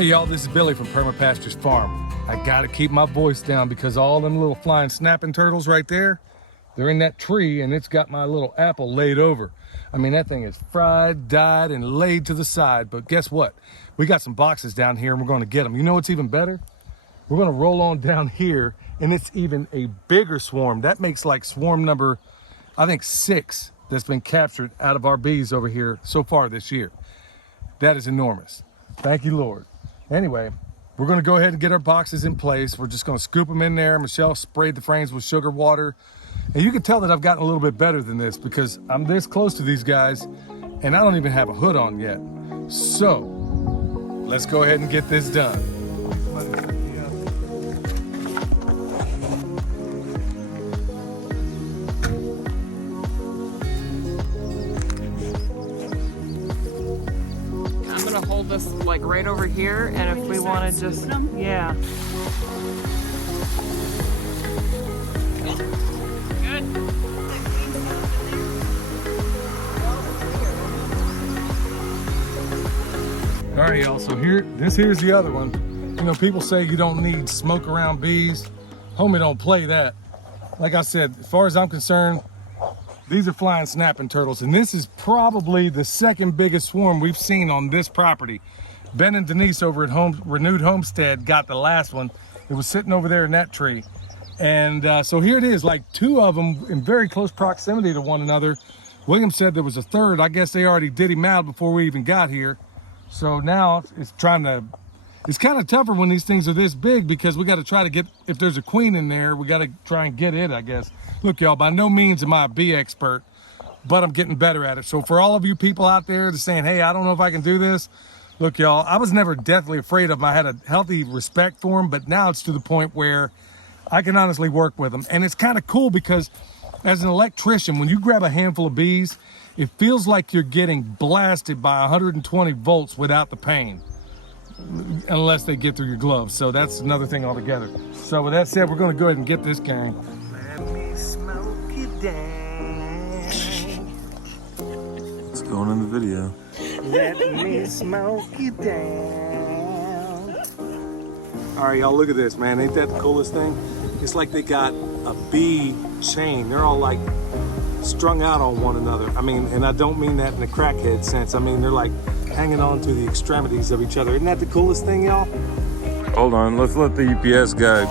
Hey y'all, this is Billy from Perma Pastures Farm. I gotta keep my voice down because all them little flying snapping turtles right there, they're in that tree and it's got my little apple laid over. I mean, that thing is fried, dyed, and laid to the side. But guess what? We got some boxes down here and we're gonna get them. You know what's even better? We're gonna roll on down here and it's even a bigger swarm. That makes like swarm number, I think 6 that's been captured out of our bees over here so far this year. That is enormous. Thank you, Lord. Anyway, we're gonna go ahead and get our boxes in place. We're just gonna scoop them in there. Michelle sprayed the frames with sugar water. And you can tell that I've gotten a little bit better than this because I'm this close to these guys and I don't even have a hood on yet. So, let's go ahead and get this done. Hold this like right over here, and if we want to just, yeah. Good. All right, y'all, so here's the other one. You know, people say you don't need smoke around bees. Homie, don't play that. Like I said, as far as I'm concerned, these are flying snapping turtles, and this is probably the second biggest swarm we've seen on this property. Ben and Denise over at Renewed Homestead got the last one. It was sitting over there in that tree. And so here it is, like 2 of them in very close proximity to one another. William said there was a third. I guess they already did him out before we even got here. So now it's kind of tougher when these things are this big because we got to try to get, if there's a queen in there, we got to try and get it, I guess. Look, y'all, by no means am I a bee expert, but I'm getting better at it. So for all of you people out there that's saying, hey, I don't know if I can do this, look, y'all, I was never deathly afraid of them. I had a healthy respect for them, but now it's to the point where I can honestly work with them. And it's kind of cool because as an electrician, when you grab a handful of bees, it feels like you're getting blasted by 120 volts without the pain, unless they get through your gloves. So that's another thing altogether. So with that said, we're gonna go ahead and get this going. Let me smoke you down. It's going in the video. Let me smoke you down. All right, y'all, look at this, man. Ain't that the coolest thing? It's like they got a bee chain. They're all like strung out on one another. I mean, and I don't mean that in a crackhead sense. I mean, they're like hanging on to the extremities of each other. Isn't that the coolest thing, y'all? Hold on, let's let the UPS guy.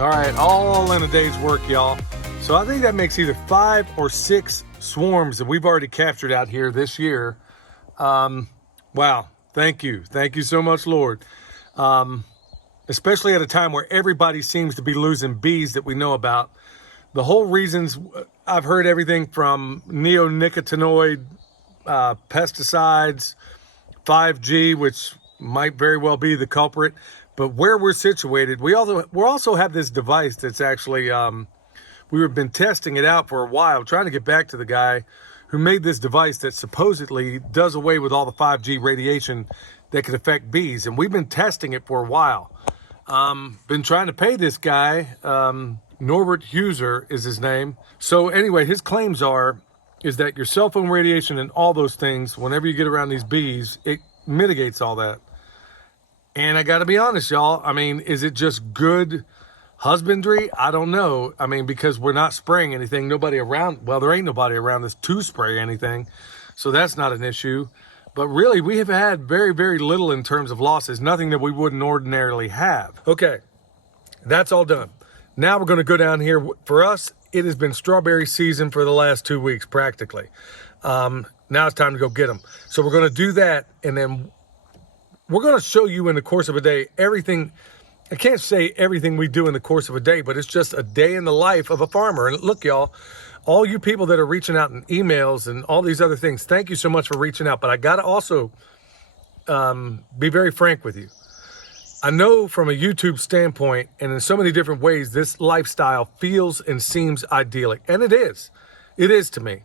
All right, all in a day's work, y'all. So I think that makes either 5 or 6 swarms that we've already captured out here this year. Wow, thank you so much, Lord. Especially at a time where everybody seems to be losing bees that we know about. The whole reasons, I've heard everything from neonicotinoid pesticides, 5G, which might very well be the culprit. But where we're situated, we also have this device that's actually, we've been testing it out for a while, trying to get back to the guy who made this device that supposedly does away with all the 5G radiation that could affect bees. And we've been testing it for a while. Been trying to pay this guy, Norbert Huser is his name. So anyway, his claims is that your cell phone radiation and all those things, whenever you get around these bees, it mitigates all that. And I gotta be honest, y'all, I mean, is it just good husbandry? I don't know. I mean, because we're not spraying anything, nobody around, well, there ain't nobody around us to spray anything. So that's not an issue. But really, we have had very, very little in terms of losses, nothing that we wouldn't ordinarily have. Okay, that's all done. Now we're gonna go down here. For us, it has been strawberry season for the last 2 weeks, practically. Now it's time to go get them. So we're gonna do that, and then we're going to show you in the course of a day everything. I can't say everything we do in the course of a day, but it's just a day in the life of a farmer. And look, y'all, all you people that are reaching out in emails and all these other things, thank you so much for reaching out. But I got to also be very frank with you. I know from a YouTube standpoint and in so many different ways, this lifestyle feels and seems idyllic. And it is to me.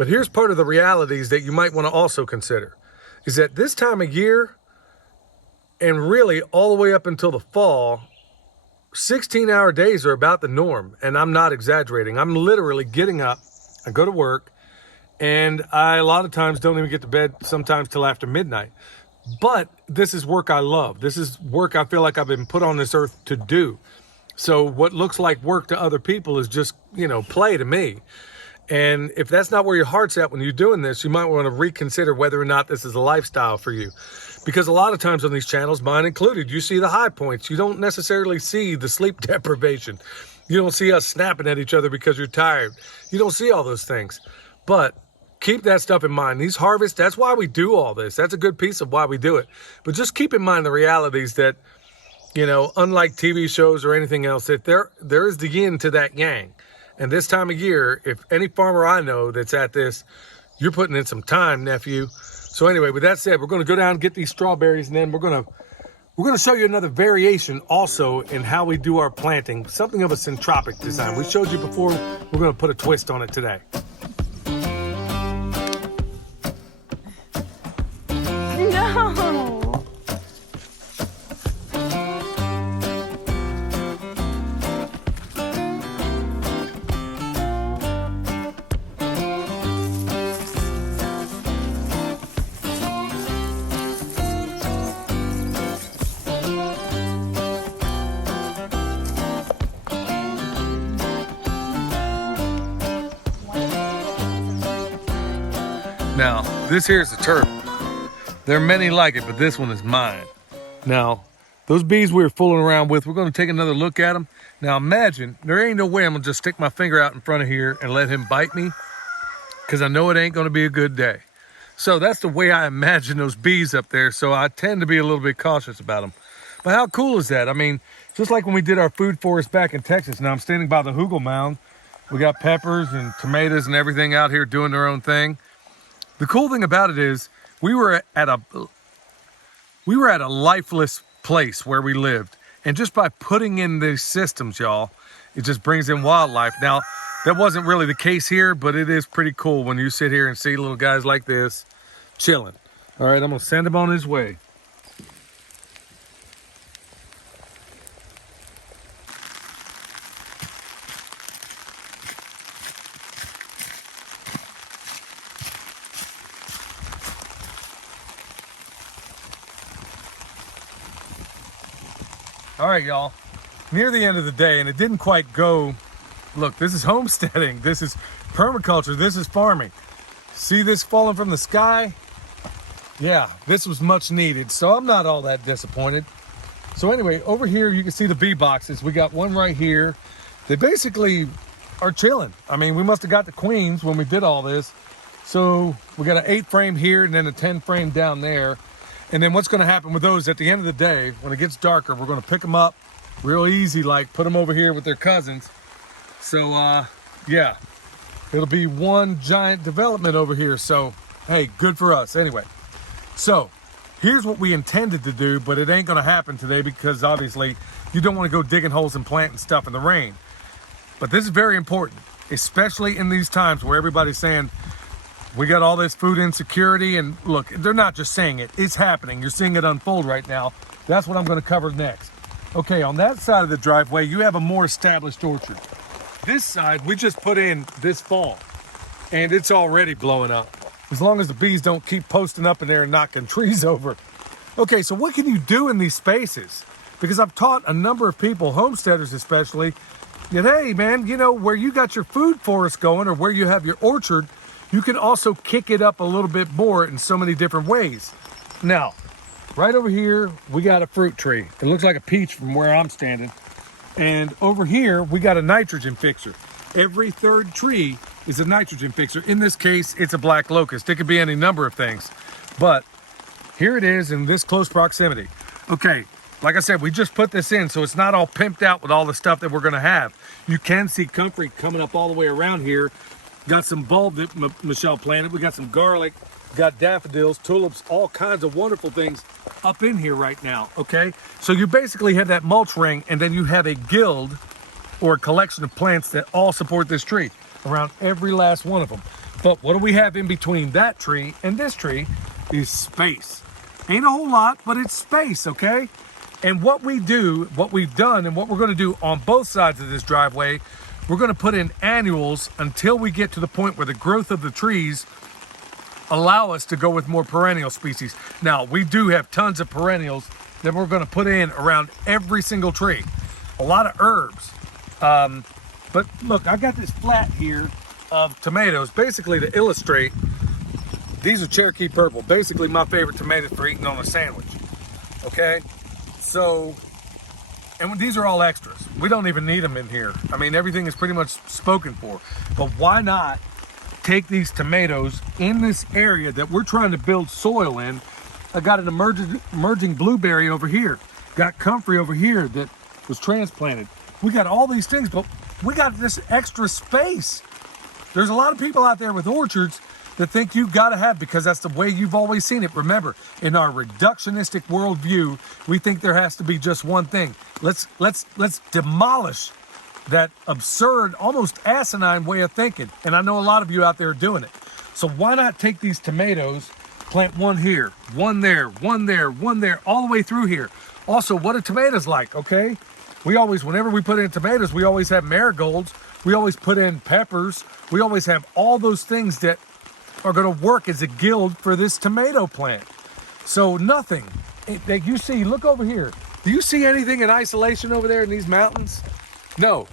But here's part of the realities that you might want to also consider, is that this time of year, and really all the way up until the fall, 16-hour days are about the norm. And I'm not exaggerating. I'm literally getting up, I go to work, and I a lot of times don't even get to bed sometimes till after midnight. But this is work I love. This is work I feel like I've been put on this earth to do. So what looks like work to other people is just, play to me. And if that's not where your heart's at when you're doing this, you might want to reconsider whether or not this is a lifestyle for you. Because a lot of times on these channels, mine included, you see the high points. You don't necessarily see the sleep deprivation. You don't see us snapping at each other because you're tired. You don't see all those things. But keep that stuff in mind. These harvests, that's why we do all this. That's a good piece of why we do it. But just keep in mind the realities that, unlike TV shows or anything else, that there is the yin to that yang. And this time of year, if any farmer I know that's at this, you're putting in some time, nephew. So anyway, with that said, we're going to go down and get these strawberries, and then we're going to show you another variation also in how we do our planting, something of a centropic design. We showed you before. We're going to put a twist on it today. No. Now, this here is a turtle. There are many like it, but this one is mine. Now, those bees we were fooling around with, we're going to take another look at them. Now, imagine, there ain't no way I'm going to just stick my finger out in front of here and let him bite me, because I know it ain't going to be a good day. So that's the way I imagine those bees up there, so I tend to be a little bit cautious about them. But how cool is that? I mean, just like when we did our food forest back in Texas. Now, I'm standing by the hugel mound. We got peppers and tomatoes and everything out here doing their own thing. The cool thing about it is we were at a lifeless place where we lived. And just by putting in these systems, y'all, it just brings in wildlife. Now, that wasn't really the case here, but it is pretty cool when you sit here and see little guys like this chilling. All right, I'm going to send him on his way. All right, y'all, near the end of the day, and it didn't quite go. Look, this is homesteading, this is permaculture, this is farming. See this falling from the sky? Yeah, this was much needed, so I'm not all that disappointed. So anyway, over here you can see the bee boxes. We got one right here. They basically are chilling. I mean, we must have got the queens when we did all this. So we got an 8 frame here and then a 10 frame down there. And then what's going to happen with those at the end of the day, when it gets darker, we're going to pick them up real easy, like put them over here with their cousins. So, yeah, it'll be one giant development over here. So, hey, good for us. Anyway, so here's what we intended to do, but it ain't going to happen today because obviously you don't want to go digging holes and planting stuff in the rain. But this is very important, especially in these times where everybody's saying, we got all this food insecurity, and look, they're not just saying it, it's happening. You're seeing it unfold right now. That's what I'm going to cover next. Okay, on that side of the driveway, you have a more established orchard. This side, we just put in this fall, and it's already blowing up. As long as the bees don't keep posting up in there and knocking trees over. Okay, so what can you do in these spaces? Because I've taught a number of people, homesteaders especially, that, hey, man, where you got your food forest going or where you have your orchard, you can also kick it up a little bit more in so many different ways. Now, right over here, we got a fruit tree. It looks like a peach from where I'm standing. And over here, we got a nitrogen fixer. Every third tree is a nitrogen fixer. In this case, it's a black locust. It could be any number of things. But here it is in this close proximity. Okay, like I said, we just put this in, so it's not all pimped out with all the stuff that we're gonna have. You can see comfrey coming up all the way around here. Got some bulb that Michelle planted. We got some garlic, got daffodils, tulips, all kinds of wonderful things up in here right now, okay? So you basically have that mulch ring, and then you have a guild or a collection of plants that all support this tree around every last one of them. But what do we have in between that tree and this tree is space. Ain't a whole lot, but it's space, okay? And what we've done, and what we're gonna do on both sides of this driveway, we're gonna put in annuals until we get to the point where the growth of the trees allow us to go with more perennial species. Now, we do have tons of perennials that we're gonna put in around every single tree. A lot of herbs. But look, I got this flat here of tomatoes, basically to illustrate. These are Cherokee Purple, basically my favorite tomatoes for eating on a sandwich, okay? So, and these are all extras. We don't even need them in here. I mean, everything is pretty much spoken for. But why not take these tomatoes in this area that we're trying to build soil in? I got an emerging blueberry over here. Got comfrey over here that was transplanted. We got all these things, but we got this extra space. There's a lot of people out there with orchards that think you've got to have, because that's the way you've always seen it. Remember, in our reductionistic worldview, we think there has to be just one thing. Let's demolish that absurd, almost asinine way of thinking. And I know a lot of you out there are doing it. So why not take these tomatoes, plant one here, one there, one there, one there, all the way through here. Also, what are tomatoes like, okay? We always, whenever we put in tomatoes, we always have marigolds. We always put in peppers. We always have all those things that are going to work as a guild for this tomato plant. So nothing that you see, look over here. Do you see anything in isolation over there in these mountains? No.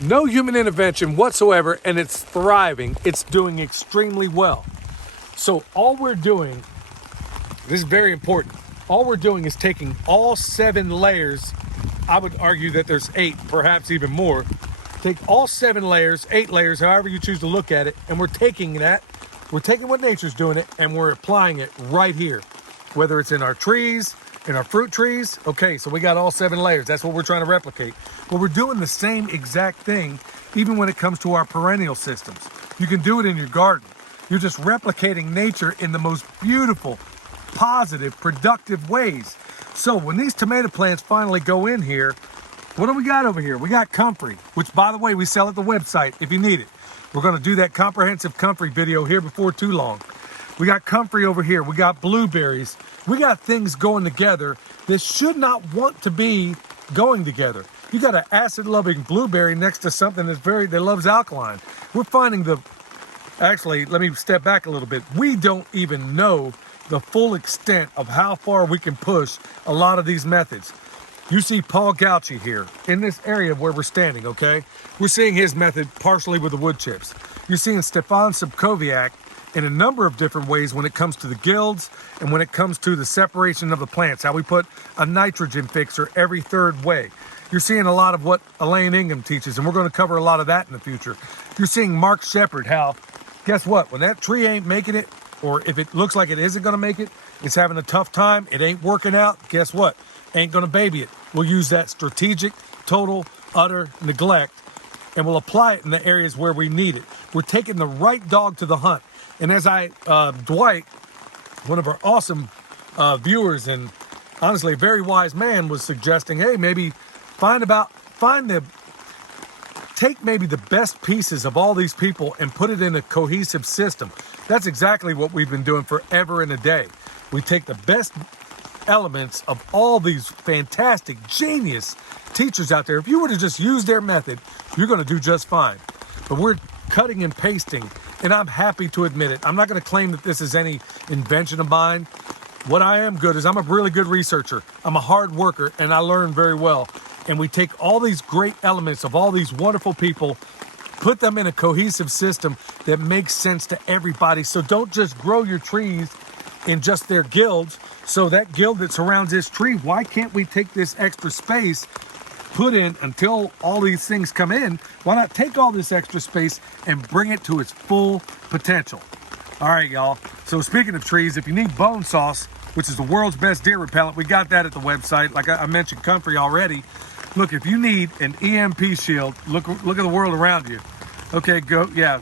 No human intervention whatsoever, and it's thriving. It's doing extremely well. So all we're doing, this is very important, all we're doing is taking all 7 layers. I would argue that there's 8, perhaps even more. Take all 7 layers, 8 layers, however you choose to look at it, and we're taking what nature's doing it, and we're applying it right here. Whether it's in our trees, in our fruit trees, okay, so we got all 7 layers. That's what we're trying to replicate. But we're doing the same exact thing, even when it comes to our perennial systems. You can do it in your garden. You're just replicating nature in the most beautiful, positive, productive ways. So when these tomato plants finally go in here, what do we got over here? We got comfrey, which, by the way, we sell at the website if you need it. We're going to do that comprehensive comfrey video here before too long. We got comfrey over here. We got blueberries. We got things going together that should not want to be going together. You got an acid-loving blueberry next to something that loves alkaline. We're finding actually, let me step back a little bit. We don't even know the full extent of how far we can push a lot of these methods. You see Paul Gauchi here in this area where we're standing, okay? We're seeing his method partially with the wood chips. You're seeing Stefan Subkowiak in a number of different ways when it comes to the guilds and when it comes to the separation of the plants, how we put a nitrogen fixer every 3rd way. You're seeing a lot of what Elaine Ingham teaches, and we're going to cover a lot of that in the future. You're seeing Mark Shepard, how, guess what? When that tree ain't making it, or if it looks like it isn't going to make it, it's having a tough time, it ain't working out, guess what? Ain't going to baby it. We'll use that strategic, total, utter neglect, and we'll apply it in the areas where we need it. We're taking the right dog to the hunt. And as Dwight, one of our awesome viewers and honestly a very wise man, was suggesting, hey, maybe take maybe the best pieces of all these people and put it in a cohesive system. That's exactly what we've been doing forever and a day. We take the best elements of all these fantastic, genius teachers out there. If you were to just use their method, you're going to do just fine. But we're cutting and pasting, and I'm happy to admit it. I'm not going to claim that this is any invention of mine. What I am good is I'm a really good researcher. I'm a hard worker, and I learn very well. And we take all these great elements of all these wonderful people, put them in a cohesive system that makes sense to everybody. So don't just grow your trees in just their guilds. So that guild that surrounds this tree, why can't we take this extra space, put in until all these things come in? Why not take all this extra space and bring it to its full potential? All right, y'all. So speaking of trees, if you need bone sauce, which is the world's best deer repellent, we got that at the website. Like I mentioned comfrey already. Look, if you need an EMP shield, look at the world around you. Okay,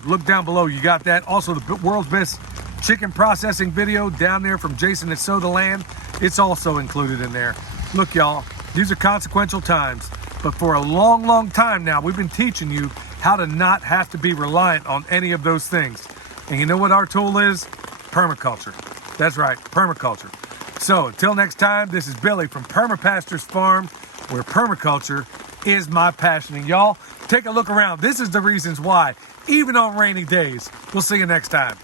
look down below. You got that. Also, the world's best chicken processing video down there from Jason at Soda Land. It's also included in there. Look, y'all, these are consequential times. But for a long, long time now, we've been teaching you how to not have to be reliant on any of those things. And you know what our tool is? Permaculture. That's right, permaculture. So until next time, this is Billy from Perma Pastures Farm, where permaculture is my passion. And y'all, take a look around. This is the reasons why, even on rainy days. We'll see you next time.